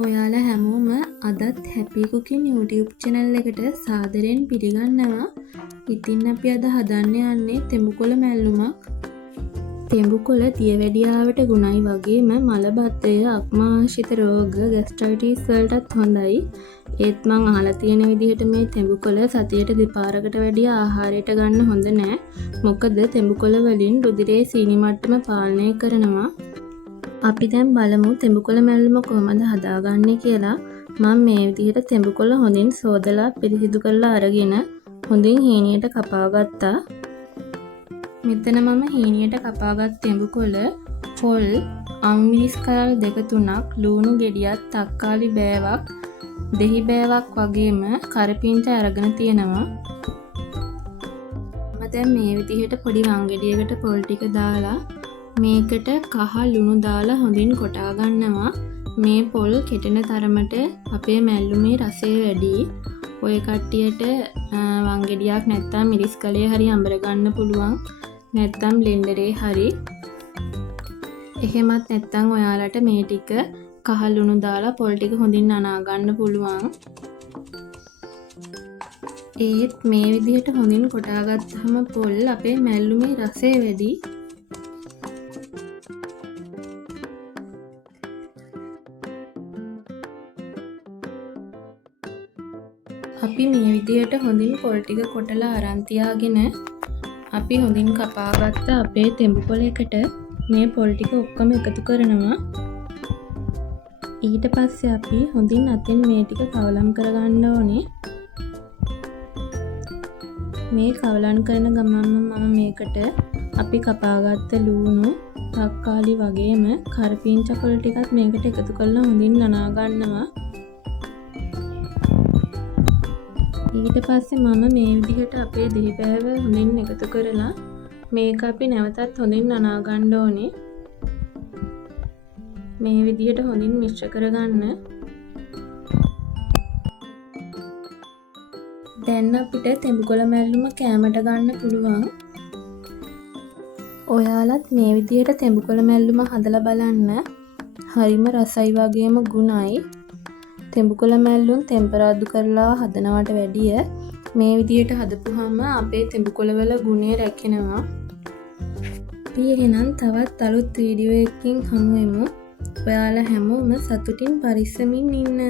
ඔයාලා හැමෝම අදත් හැපි කුකින් YouTube channel එකට සාදරයෙන් පිළිගන්නවා. ඉතින් අපි අද හදන්න යන්නේ තෙඹුකොළ මැල්ලුමක්. තෙඹුකොළ දියවැඩියාවට ගුණයි වගේම මලබද්ධය, අක්මාශිත රෝග, ગેස්ට්‍රයිටිස් වලටත් හොඳයි. ඒත් මං අහලා තියෙන විදිහට මේ තෙඹුකොළ සතියට දෙපාරකට වැඩිය ආහාරයට ගන්න හොඳ නෑ. මොකද තෙඹුකොළ වලින් රුධිරයේ සීනි මට්ටම පාලනය කරනවා. අපි දැන් බලමු තෙඹුකොළ මැල්ලුම කොහොමද හදාගන්නේ කියලා. මම මේ විදිහට තෙඹුකොළ හොඳින් සෝදලා පිරිසිදු කරලා අරගෙන හොඳින් හීනියට කපා ගත්තා. මෙතන මම හීනියට කපාගත් තෙඹුකොළ, පොල්, අම්මිරිස් කරල් 2-3ක්, ලුණු ගෙඩියක්, තක්කාලි බෑවක්, දෙහි බෑවක් වගේම කරපිංචා අරගෙන තියෙනවා. මම දැන් මේ විදිහට පොඩි වංගෙඩියකට පොල් ටික දාලා මේකට කහ ලුණු දාලා හොඳින් කොටා ගන්නවා. මේ පොල් කෙටෙන තරමට අපේ මැල්ලුමේ රසය වැඩි. ඔය කට්ටියට වංගෙඩියක් නැත්තම් මිරිස් කලේ හරි අඹර ගන්න පුළුවන්. නැත්තම් බ්ලෙන්ඩරේ හරි. එහෙමත් නැත්තම් ඔයාලට මේ ටික කහ ලුණු දාලා පොල් ටික හොඳින් අනා ගන්න පුළුවන්. ඒත් මේ විදිහට හොඳින් කොටා ගත්තාම පොල් අපේ මැල්ලුමේ රසය වැඩි. අපි මේ විදිහට හොඳින් පොල් ටික කොටලා අරන් තියාගෙන අපි හොඳින් කපාගත්ත අපේ තෙඹුකොළ එකට මේ පොල් ටික ඔක්කොම එකතු කරනවා. ඊට පස්සේ අපි හොඳින් අතින් මේ ටික කවලම් කරගන්න ඕනේ. මේ කවලම් කරන ගමන්ම මම මේකට අපි කපාගත්ත ලුණු, තක්කාලි වගේම කරපිංචා කොළ ටිකත් මේකට එකතු කරලා හොඳින් නනා ගන්නවා. ඊට පස්සේ මම මේ විදිහට අපේ දෙහි බෑව හොඳින් එකතු කරලා මේක අපි නැවතත් හොඳින් නනා ගන්න ඕනේ. මේ විදිහට හොඳින් මිශ්‍ර කරගන්න. දැන් අපිට තෙඹුකොළ මැල්ලුම කෑමට ගන්න පුළුවන්. ඔයාලත් මේ විදිහට තෙඹුකොළ මැල්ලුම හදලා බලන්න. හරිම රසයි වගේම ගුණයි. තෙඹුකොළ මැල්ලුම් ටෙම්පරාදු කරලා හදනවට වැඩිය මේ විදිහට හදපුවාම අපේ තෙඹුකොළ වල ගුණය රැකෙනවා. අපි එහෙනම් තවත් අලුත් වීඩියෝ එකකින් හමු වෙමු. ඔයාලා හැමෝම සතුටින් පරිස්සමින් ඉන්න.